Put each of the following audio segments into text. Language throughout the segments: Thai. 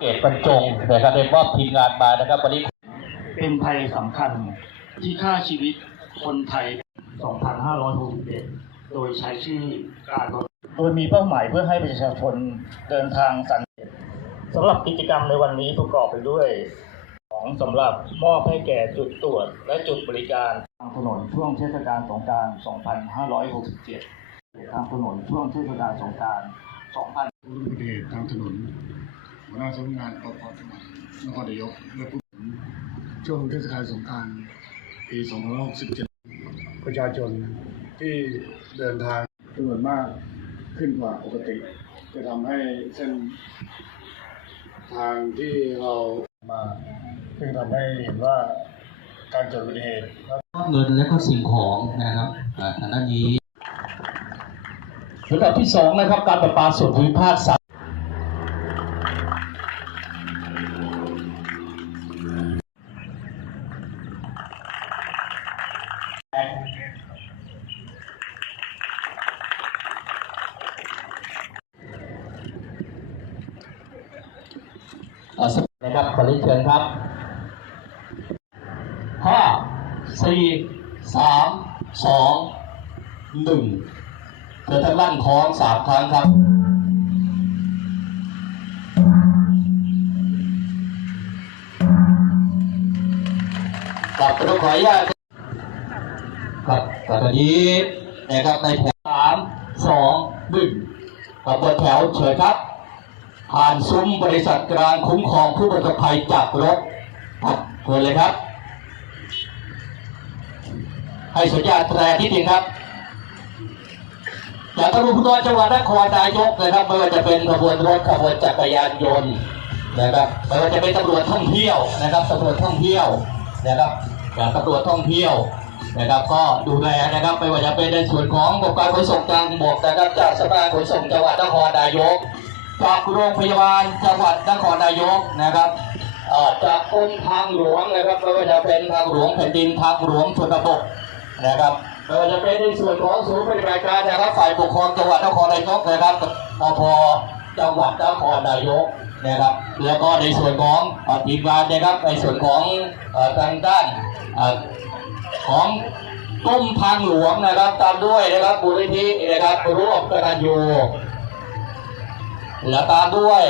เกตบรรจงนะครับได้มอบทีมงานมานะครับวันนี้เป็นภัยสำคัญที่ฆ่าชีวิตคนไทย 2561 โดยใช้ชื่อการรถโดยมีเป้าหมายเพื่อให้ประชาชนเดินทางสันติสำหรับกิจกรรมในวันนี้ประกอบไปด้วยของสำหรับมอบให้แก่จุดตรวจและจุดบริการทางถนนช่วงเทศกาลสงกราร 2567 ทางถนนช่วงเทศกาลสงกราร 2000อุบัติเหตุทางถนน หัวหน้าสำนักงานปปจังหวัดนครนายกและผู้ช่วงเทศกาลสงการปี2567 ประชาชนที่เดินทางจำนวนมากขึ้นกว่าปกติ จะทำให้เส้นทางที่เรามาซึ่งทำให้เห็นว่าการเกิดอุบัติเหตุมอบเงินและก็สิ่งของนะครับอ่าทางด้านนี้ลำดับที่สองนะครับการประปาส่วนภูมิภาคสามเอ่อ นะครับขอเรียนเชิญครับห้าสี่สามสองหนึ่งเธอทั้งลั่นคล้องสามครั้งครับกลับไปต้องขออนุญาต ตอนนี้นะครับในแถวสามสองหนึ่งขบวนแถวเชิญครับ ผ่านซุ้มบริษัทกลางคุ้มครองผู้ประสบภัยจากรถครับเชิญเลยครับ ให้สัญญาณแตรที่จริงครับจากตำรวจภูธรจังหวัดนครนายกนะครับไม่ว่าจะเป็นขบวนรถขบวนจักรยานยนต์นะครับไม่ว่าจะเป็นตำรวจท่องเที่ยวนะครับตำรวจท่องเที่ยวนะครับจากตำรวจท่องเที่ยว นะครับก็ดูแลนะครับไม่ว่าจะเป็นในส่วนขององค์การขนส่งทางบกนะครับจากสำนักงาขนส่งจังหวัดนครนายกจากโรงพยาบาลจังหวัดนครนายกนะครับเอ่อจากกรมทางหลวงนะครับไม่ว่าจะเป็นทางหลวงแผ่นดินทางหลวงชนบทนะครับไม่ว่าจะเป็นในส่วนของศูนย์ปฏิบัติการนะครับฝ่ายปกครองจังหวัดนครนายกนะครับปพจังหวัดนครนายก นะครับแล้วก็ในส่วนของอ่อทีมงานนะครับในส่วนของทางด้านของกรมทางหลวงนะครับ ตามด้วยนะครับมูลนิธินะครับร่วมกตัญญูและตามด้วย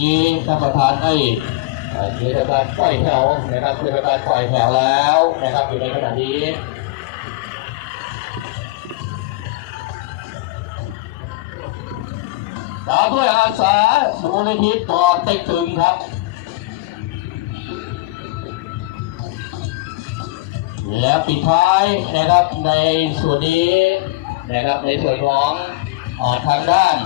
มีท่านประธานให้เอ่อมีการปล่อยแถวนะครับมีการปล่อยแถวแล้วนะครับอยู่ในขณะนี้ ตาด้วยอาสามูลนิธิปอเต็กตึงครับและปิดท้ายนะครับในส่วนนี้นะครับในส่วนของอออทางด้าน